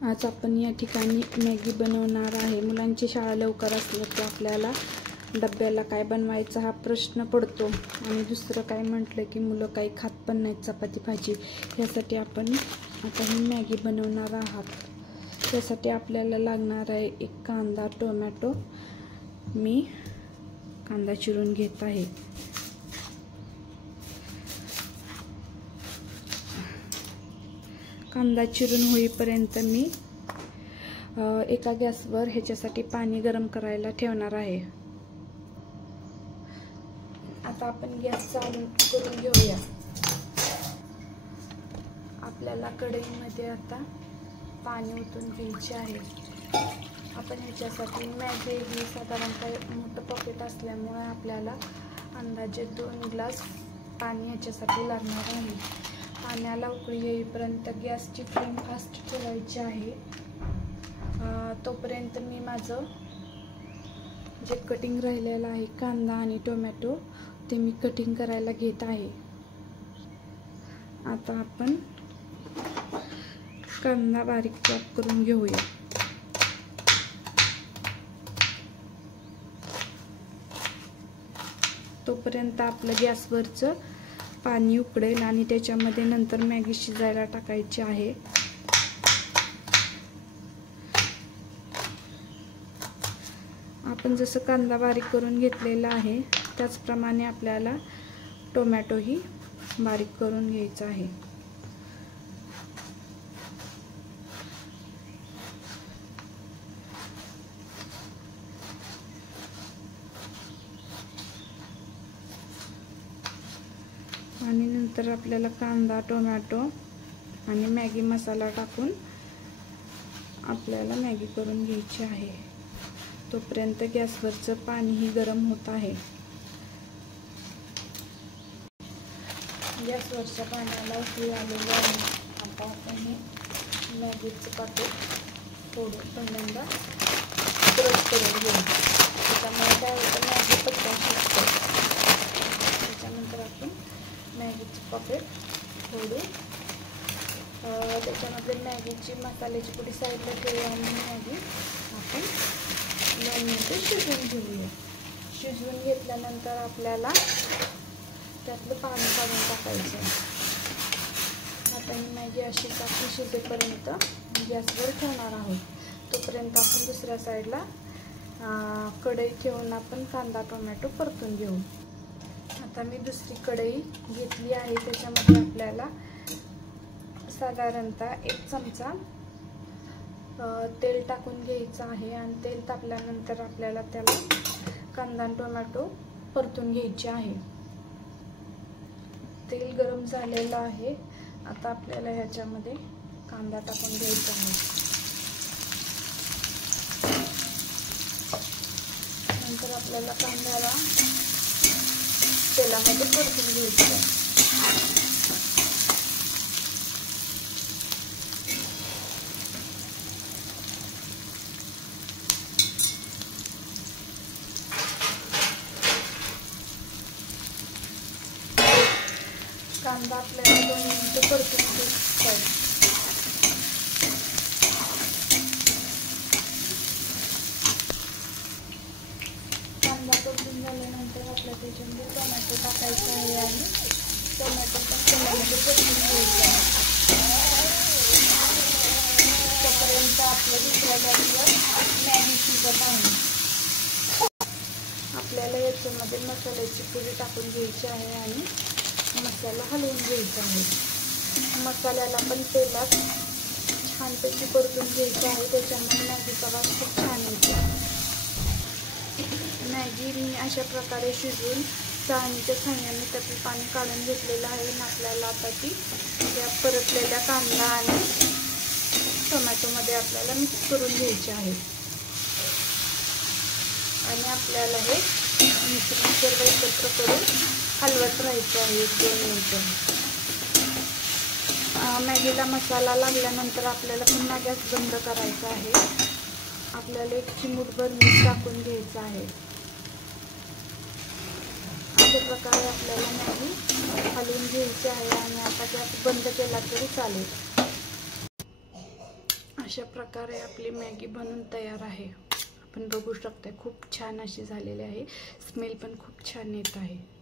आज आपण या ठिकाणी मॅगी बनवणार आहे। मुलांची शाळा लवकर असली की आपल्याला डब्याला काय बनवायचा हा प्रश्न पडतो आणि दुसरं काय म्हटलं की मुलं काही खात पण नाहीत चपाती भाजी। यासाठी आपण आता ही मॅगी बनवणार आहोत। यासाठी आपल्याला लागणार आहे एक कांदा, टोमॅटो। मी कांदा चिरून घेत आहे। कांदा चिरून होईपर्यंत मी एका गॅसवर ह्याच्यासाठी पाणी गरम करायला ठेवणार आहे। आता आपण गॅस चालू करून घेऊया। आपल्याला कढईमध्ये आता पाणी ओतून घ्यायचे आहे। आपण ह्याच्यासाठी मॅगी ही साधारणतः मोठं पॉकेट असल्यामुळे आपल्याला अंदाजे 2 ग्लास पाणी ह्याच्यासाठी लागणार आहे। पाण्याला उकळी येईपर्यंत गॅसची फ्लेम फास्ट ठेवायची आहे। तोपर्यंत मी माझं जे कटिंग राहिलेलं आहे कांदा आणि टोमॅटो ते मी कटिंग करायला घेत आहे। आता आपण कांदा बारीक चॉप करून घेऊया। तोपर्यंत आपलं गॅसवरचं पाणी उकळेल आणि त्याच्यामध्ये नंतर मॅगी शिजायला टाकायची आहे। आपण जसं कांदा बारीक करून घेतलेला आहे त्याचप्रमाणे आपल्याला टोमॅटोही बारीक करून घ्यायचा आहे। आणि नंतर आपल्याला कांदा, टोमॅटो आणि मॅगी मसाला टाकून आपल्याला मॅगी करून घ्यायची आहे। तोपर्यंत गॅसवरचं पाणीही गरम होत आहे। गॅसवरच्या पाण्याला उकळी आलेली आहे। आता आपण हे मॅगीचं पाकीट थोडं पहिल्यांदा क्रश करून घेऊ। त्याच्यामुळे काय होतं, मॅगी पटकन शिजते। त्याच्यानंतर आपण मॅगीचं पॉकेट फोडू। त्याच्यामध्ये मॅगीची मसाल्याची पुडी साईडला ठेवू आणि मॅगी आपण 2 मिनिटं शिजवून घेऊया। शिजवून घेतल्यानंतर आपल्याला त्यातलं पाणी काढून टाकायचं आहे। आता ही मॅगी अशी चांगली शिजेपर्यंत गॅसवर ठेवणार आहोत। तोपर्यंत आपण दुसऱ्या साईडला कढई ठेवून आपण कांदा, टोमॅटो परतून घेऊ। आता मी दुसरी कढई घेतली आहे। त्याच्यामध्ये आपल्याला साधारणतः 1 चमचा तेल टाकून घ्यायचं आहे आणि तेल तापल्यानंतर आपल्याला त्याला कांदा आणि टोमॅटो परतून घ्यायचे आहे। तेल गरम झालेलं आहे। आता आपल्याला ह्याच्यामध्ये कांदा टाकून घ्यायचा आहे। नंतर आपल्याला कांद्याला तेलामध्ये परतून घ्यायचं आहे। कांदा आपल्याला 2 मिनिटं परतून घ्यायचा आहे। कांदा परतून झाल्यानंतर आपल्याला त्याच्यामध्ये टोमॅटो टाकायचा आहे आणि टोमॅटो पण तेलामध्ये परतून घ्यायचा आहे। तोपर्यंत आपल्या दुसऱ्या गॅसवर मॅगी शिजत आहे। आपल्याला याच्यामध्ये मसाल्याची पुडी टाकून घ्यायची आहे आणि मसाला हलवून घ्यायचा आहे। मसाल्याला पण तेलात छानपैकी परतून घ्यायचं आहे। त्याच्यामुळे मॅगीचा वास खूप छान येतो। मॅगी मी अशा प्रकारे शिजवून चाळणीच्या साहाय्याने त्यातलं पाणी काढून घेतलेलं आहे आणि आपल्याला आता ती त्या परतलेल्या कांदा आणि टोमॅटोमध्ये आपल्याला मिक्स करून घ्यायचे आहे आणि आपल्याला हे मिश्रण सर्व एकत्र करून हलवत राहायचं आहे 1-2 मिनिटं। मॅगीला मसाला लागल्यानंतर आपल्याला पुन्हा गॅस बंद करायचा आहे। आपल्याला 1 चिमूटभर मीठ टाकून घ्यायचं आहे। अशा प्रकारे आपल्याला मॅगी हलवून घ्यायची आहे आणि आता गॅस बंद केला तरी चालेल। अशा प्रकारे आपली मॅगी बनून तयार आहे. आपण बघू शकता खूप छान अशी झालेली आहे. स्मेल पण खूप छान येत आहे.